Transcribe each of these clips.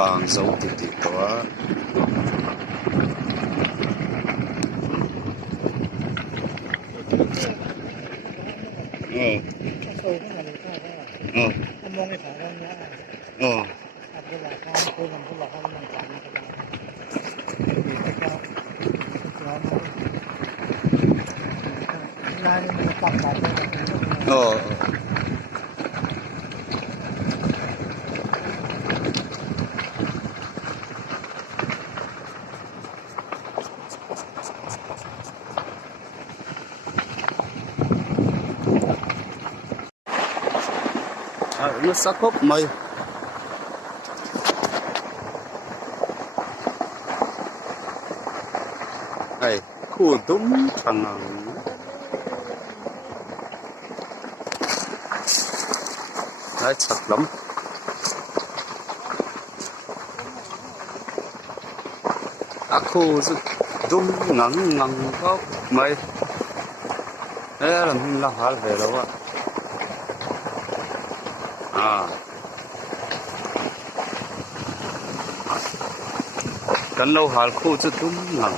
càng dấu thì đó nó sắc hốc mây này khu đúng thằng đấy chặt lắm khu đúng ngắn hốc mây đấy là hả về đâu ạ kan lâu hal khu chứ đúng ngắn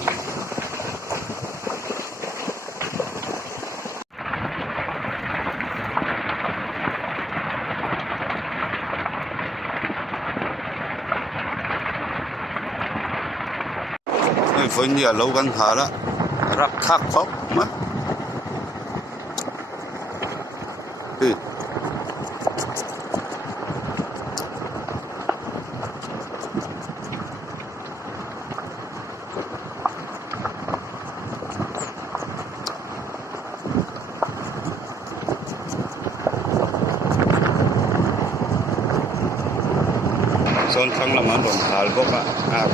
với nhiều lâu gần hả đó rắc khắc khóc mà son khang làm ăn đồng hal bốc à